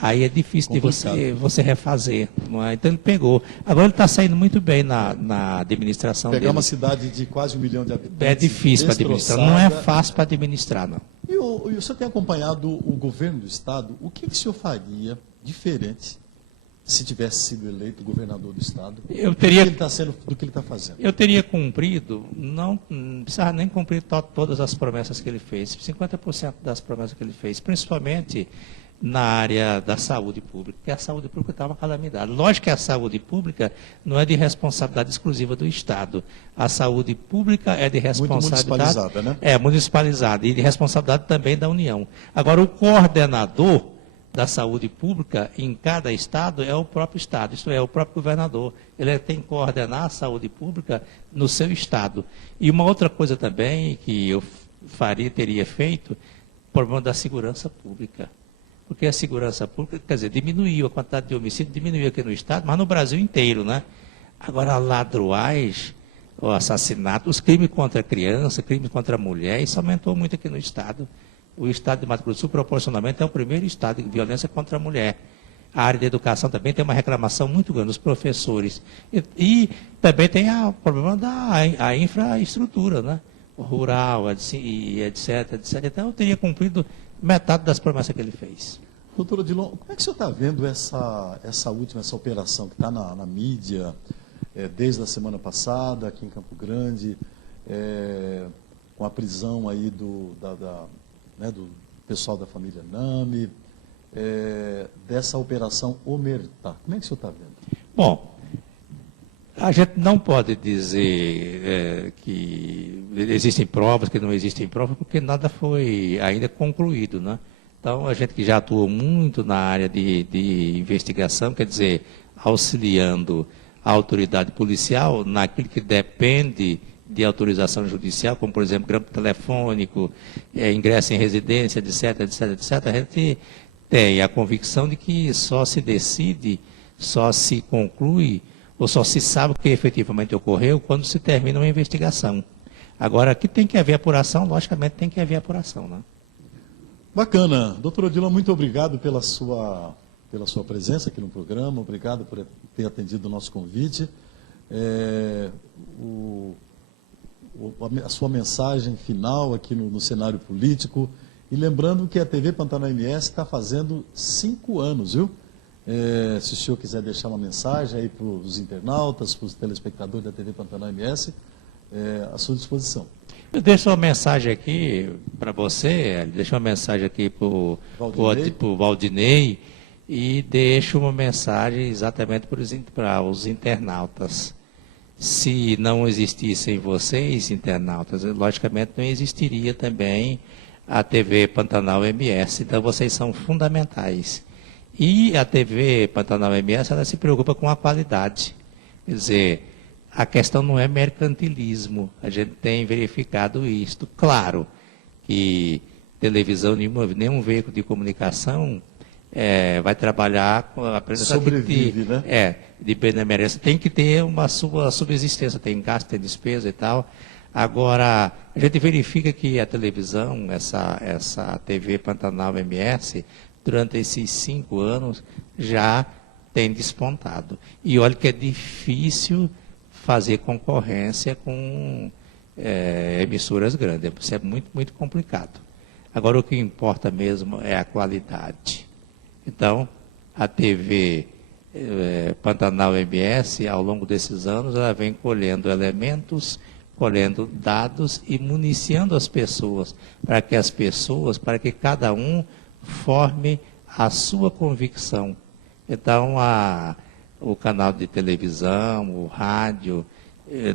Aí é difícil Complicado. de você refazer. Não é? Então ele pegou. Agora ele está saindo muito bem na administração Pegar dele. uma cidade de quase 1 milhão de habitantes. É difícil para administrar. Não é destroçada. fácil para administrar, não. E o senhor tem acompanhado o governo do Estado. O que o senhor faria diferente se tivesse sido eleito governador do Estado? Eu teria- Do que ele está fazendo? Eu teria cumprido, não precisava nem cumprir todas as promessas que ele fez, 50% das promessas que ele fez, principalmente na área da saúde pública, porque a saúde pública está uma calamidade. Lógico que a saúde pública não é de responsabilidade exclusiva do Estado. A saúde pública é de responsabilidade... municipalizada, né? É, municipalizada, e de responsabilidade também da União. Agora, o coordenador da saúde pública em cada estado é o próprio estado, isto é, o próprio governador. Ele tem que coordenar a saúde pública no seu estado. E uma outra coisa também que eu teria feito, o problema da segurança pública. Porque a segurança pública, quer dizer, diminuiu a quantidade de homicídios, diminuiu aqui no estado, mas no Brasil inteiro, né? Agora, a ladruagem, o assassinato, os crimes contra a criança, crimes contra a mulher, isso aumentou muito aqui no estado. O estado de Mato Grosso do Sul, proporcionalmente, é o primeiro estado de violência contra a mulher. A área da educação também tem uma reclamação muito grande dos professores. E também tem o problema da infraestrutura, né? Rural, etc, etc. Então, eu teria cumprido metade das promessas que ele fez. Doutor Odilon, como é que o senhor está vendo essa operação que está na mídia desde a semana passada, aqui em Campo Grande, com a prisão aí do pessoal da família Nami, dessa operação Omertá? Como é que o senhor está vendo? Bom, a gente não pode dizer que existem provas, que não existem provas, porque nada foi ainda concluído, né? Então, a gente que já atuou muito na área de investigação, quer dizer, auxiliando a autoridade policial naquilo que depende de autorização judicial, como, por exemplo, grampo telefônico, ingresso em residência, etc, etc, etc, a gente tem a convicção de que só se decide, só se conclui, ou só se sabe o que efetivamente ocorreu quando se termina uma investigação. Agora, que tem que haver apuração, logicamente tem que haver apuração, né? Bacana. Doutor Odilon, muito obrigado pela sua presença aqui no programa, obrigado por ter atendido o nosso convite. A sua mensagem final aqui no cenário político, e lembrando que a TV Pantanal MS está fazendo 5 anos, viu? Se o senhor quiser deixar uma mensagem aí para os internautas, para os telespectadores da TV Pantanal MS, à sua disposição. Eu deixo uma mensagem aqui para você, deixo uma mensagem aqui para o Valdinei e deixo uma mensagem exatamente para os internautas. Se não existissem vocês, internautas, logicamente não existiria também a TV Pantanal MS, então vocês são fundamentais. E a TV Pantanal MS, ela se preocupa com a qualidade. Quer dizer, a questão não é mercantilismo, a gente tem verificado isto. Claro que televisão, nenhum veículo de comunicação vai trabalhar com a presença de benemerência. Tem que ter uma sua subsistência, tem gasto, tem despesa e tal. Agora, a gente verifica que a televisão, essa TV Pantanal MS, durante esses 5 anos, já tem despontado. E olha que é difícil fazer concorrência com emissoras grandes. Isso é muito, muito complicado. Agora, o que importa mesmo é a qualidade. Então, a TV Pantanal MS, ao longo desses anos, ela vem colhendo elementos, colhendo dados e municiando as pessoas, para que cada um forme a sua convicção. Então, o canal de televisão, o rádio,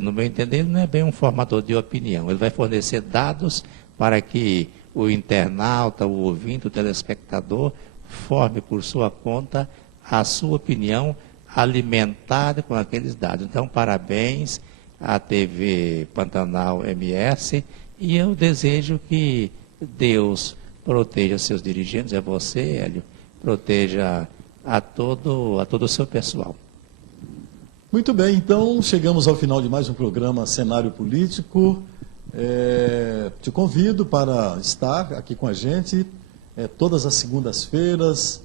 no meu entender, ele não é bem um formador de opinião. Ele vai fornecer dados para que o internauta, o ouvinte, o telespectador, forme por sua conta a sua opinião alimentada com aqueles dados. Então, parabéns à TV Pantanal MS e eu desejo que Deus proteja seus dirigentes, a você, Hélio, proteja a todo o seu pessoal. Muito bem, então chegamos ao final de mais um programa Cenário Político. Te convido para estar aqui com a gente todas as segundas-feiras,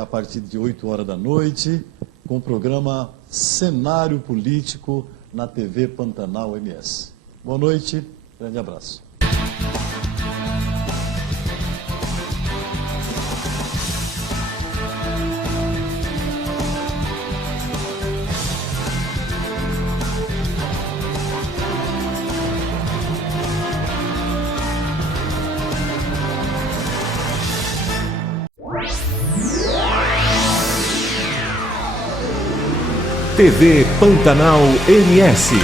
a partir de 8 horas da noite, com o programa Cenário Político na TV Pantanal MS. Boa noite, grande abraço. TV Pantanal MS.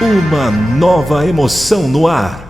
Uma nova emoção no ar.